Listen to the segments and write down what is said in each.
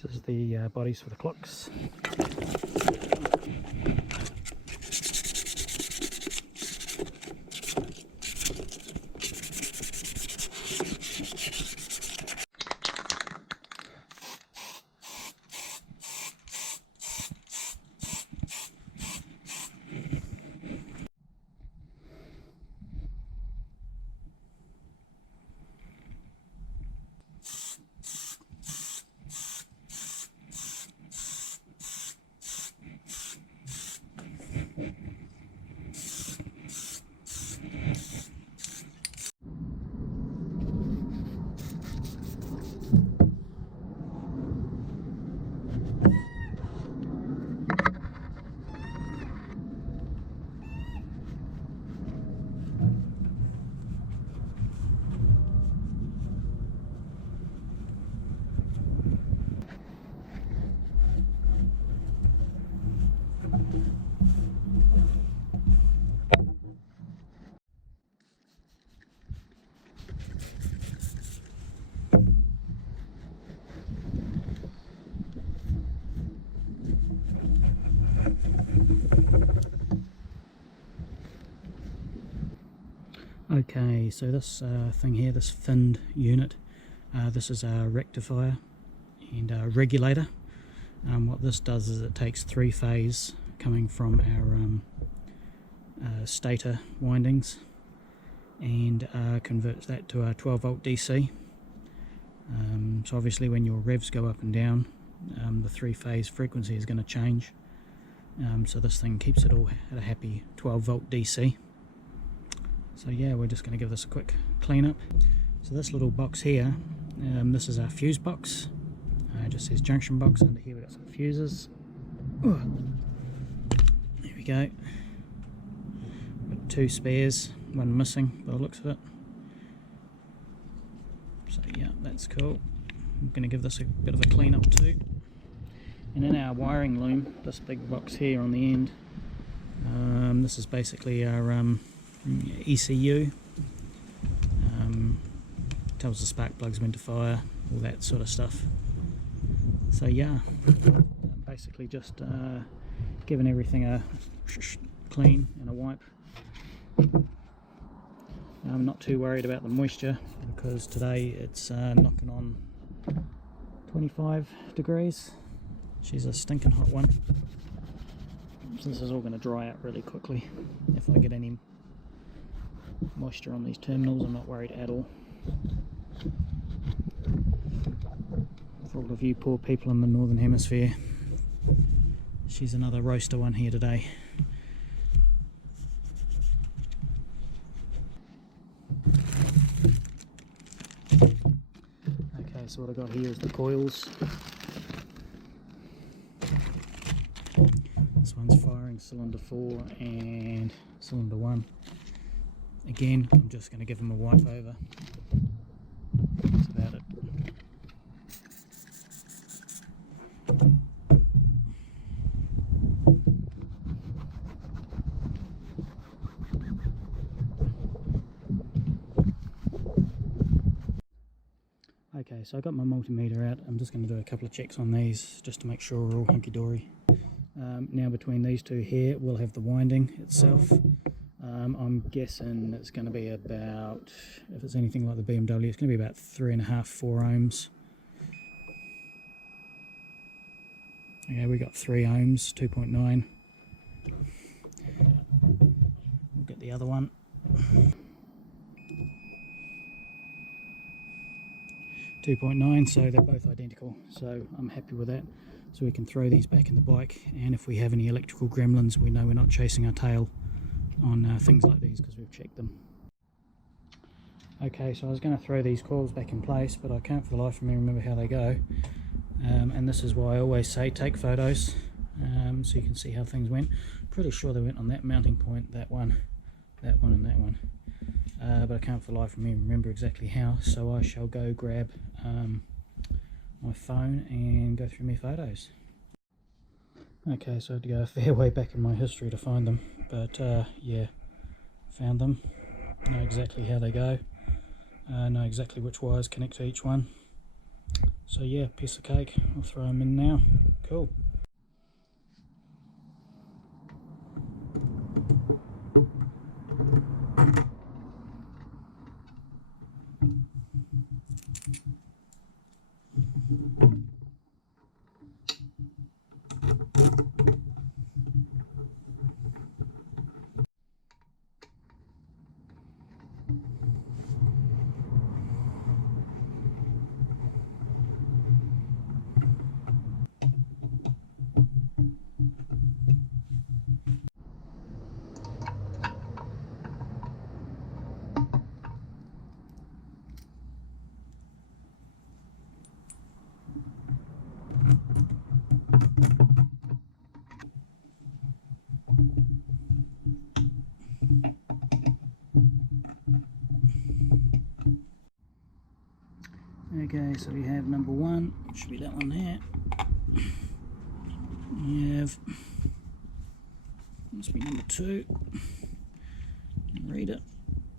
This is the bodies for the clocks. Okay, so this thing here, this finned unit, this is a rectifier and a regulator. What this does is it takes three-phase coming from our stator windings and converts that to a 12-volt DC. So obviously when your revs go up and down, the three-phase frequency is going to change. So this thing keeps it all at a happy 12-volt DC. So yeah, we're just going to give this a quick clean up. So this little box here, this is our fuse box. It just says junction box. Under here we've got some fuses. There we go. Got two spares, one missing by the looks of it. So yeah, that's cool. I'm going to give this a bit of a clean up too. And in our wiring loom, this big box here on the end, this is basically our ECU. Tells the spark plugs when to fire, all that sort of stuff. So yeah, basically just giving everything a clean and a wipe. I'm not too worried about the moisture because today it's knocking on 25 degrees. She's a stinking hot one. So this is all going to dry out really quickly. If I get any moisture on these terminals, I'm not worried at all. For all of you poor people in the northern hemisphere, she's another roaster one here today. Okay, so what I've got here is the coils. This one's firing cylinder 4 and cylinder 1. Again, I'm just going to give them a wipe over. That's about it. Okay, so I got my multimeter out. I'm just going to do a couple of checks on these just to make sure we're all hunky-dory. Now between these two here, we'll have the winding itself. I'm guessing it's going to be about, if it's anything like the BMW, it's going to be about 3.5, 4 ohms. Okay, we got 3 ohms, 2.9. We'll get the other one. 2.9, so they're both identical, so I'm happy with that. So we can throw these back in the bike, and if we have any electrical gremlins, we know we're not chasing our tail on things like these because we've checked them. Okay, so I was going to throw these coils back in place, but I can't for the life of me remember how they go. And this is why I always say take photos. so you can see how things went. Pretty sure they went on that mounting point, that one, and that one. But I can't for the life of me remember exactly how, so I shall go grab my phone and go through my photos. Okay, so I had to go a fair way back in my history to find them, but yeah, found them. Know exactly how they go, know exactly which wires connect to each one. So yeah, piece of cake. I'll throw them in now. Cool. Okay, so we have number one, should be that one there. We have, must be number two. Read it.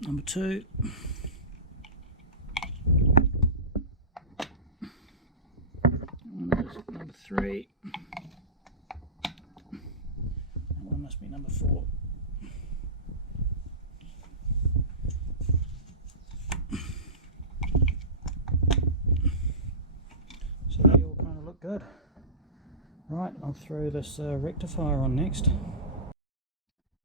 Number two. That one is number three. That one must be number four. So they all kind of look good. Right, I'll throw this rectifier on next.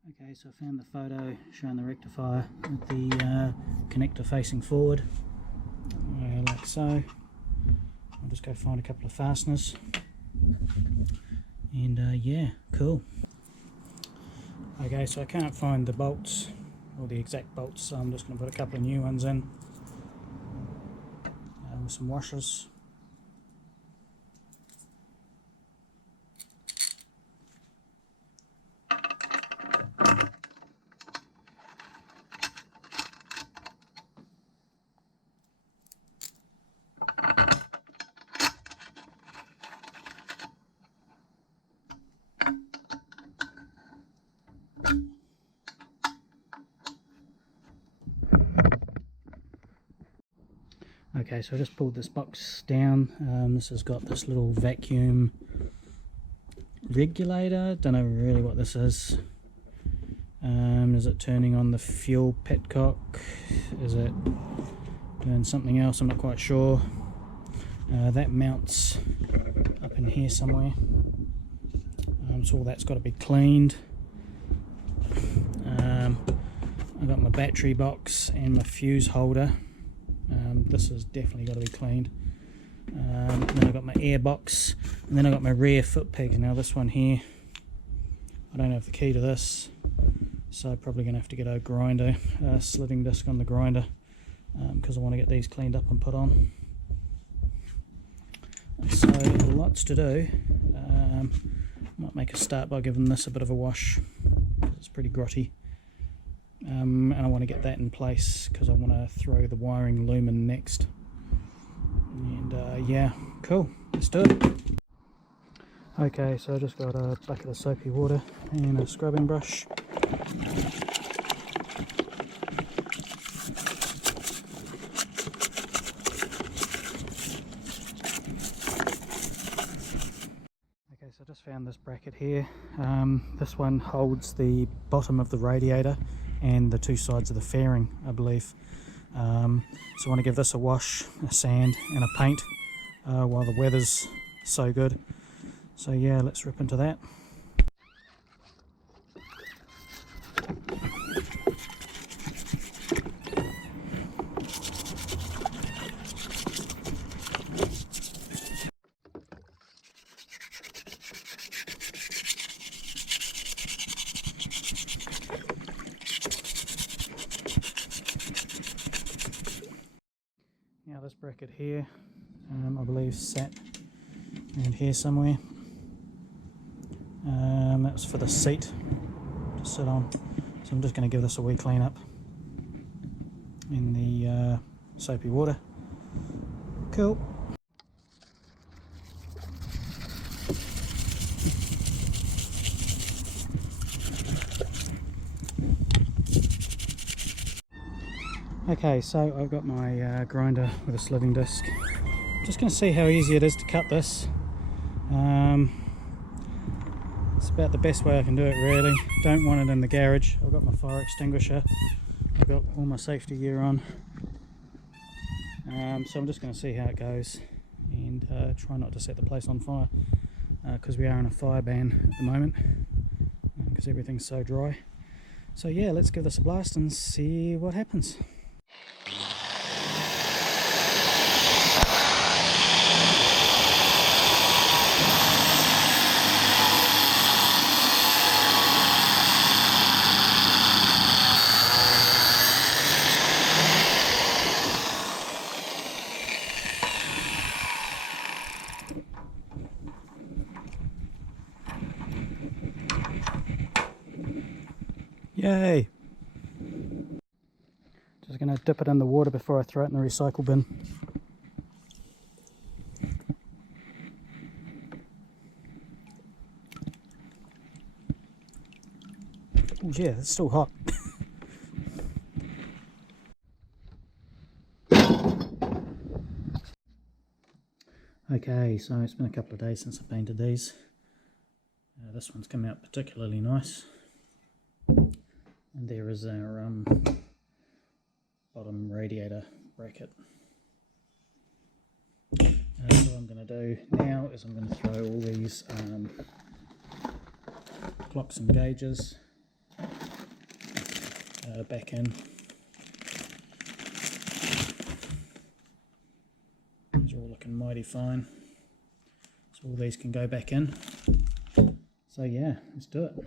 Okay, so I found the photo showing the rectifier with the connector facing forward, like so. I'll just go find a couple of fasteners, and yeah, cool. Okay, so I can't find the bolts, or the exact bolts, so I'm just going to put a couple of new ones in with some washers. Okay, so I just pulled this box down. This has got this little vacuum regulator. Don't know really what this is. Is it turning on the fuel petcock? Is it doing something else? I'm not quite sure. That mounts up in here somewhere. So all that's got to be cleaned. I've got my battery box and my fuse holder. This has definitely got to be cleaned. Then I've got my air box, and then I've got my rear foot pegs. Now this one here, I don't have the key to this, so I'm probably going to have to get a grinder, slitting disc on the grinder, because I want to get these cleaned up and put on. So lots to do. Might make a start by giving this a bit of a wash. It's pretty grotty. And I want to get that in place because I want to throw the wiring loom in next. And yeah, cool, let's do it. Okay, so I just got a bucket of soapy water and a scrubbing brush. Okay, so I just found this bracket here. This one holds the bottom of the radiator and the two sides of the fairing, I believe. So I want to give this a wash, a sand and a paint while the weather's so good. So yeah, let's rip into that. Now this bracket here, I believe sat around here somewhere. That's for the seat to sit on. So I'm just going to give this a wee clean up in the soapy water. Cool. Okay, so I've got my grinder with a slitting disc. Just going to see how easy it is to cut this. It's about the best way I can do it, really. Don't want it in the garage. I've got my fire extinguisher. I've got all my safety gear on. So I'm just going to see how it goes and try not to set the place on fire, because we are in a fire ban at the moment because everything's so dry. So yeah, let's give this a blast and see what happens. Yay! Just going to dip it in the water before I throw it in the recycle bin. Oh yeah, it's still hot. Okay, so it's been a couple of days since I painted these. This one's come out particularly nice. And there is our bottom radiator bracket. What I'm going to do now is I'm going to throw all these clocks and gauges back in. These are all looking mighty fine. So all these can go back in. So yeah, let's do it.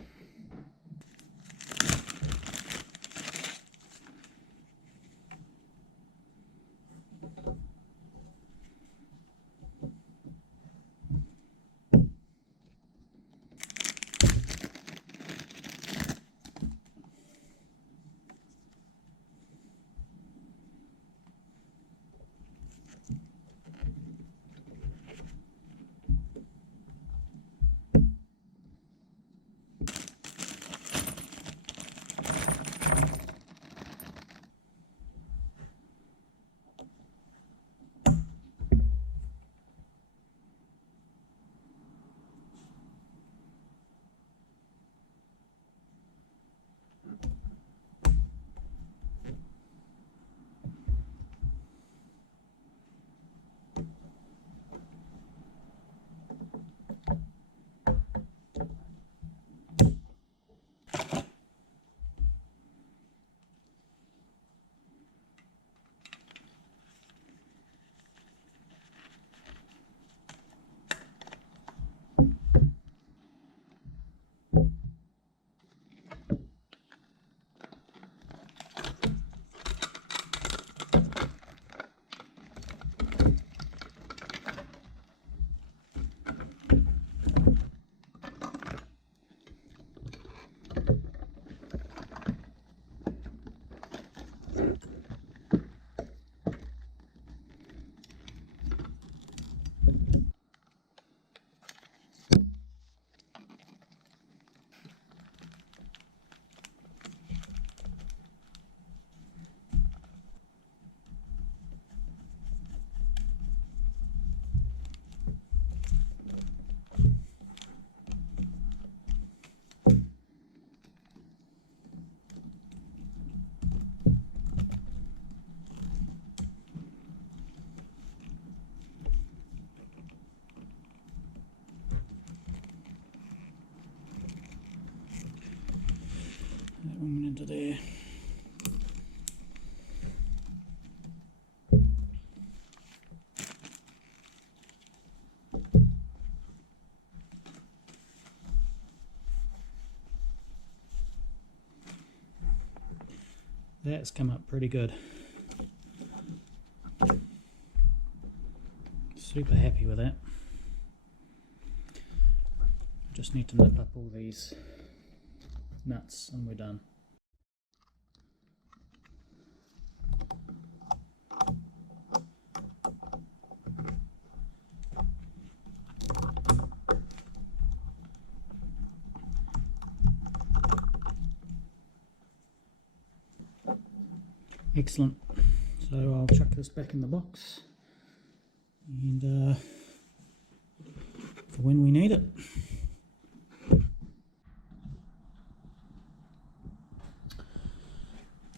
That one went into there. That's come up pretty good. Super happy with that. Just need to nip up all these nuts and we're done. Excellent. So I'll chuck this back in the box and for when we need it.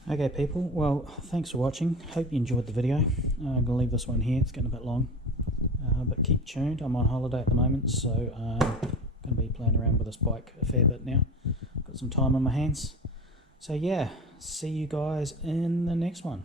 Okay people, well thanks for watching, hope you enjoyed the video. I'm going to leave this one here, it's getting a bit long, but keep tuned. I'm on holiday at the moment, so I'm going to be playing around with this bike a fair bit now. Got some time on my hands. So yeah, see you guys in the next one.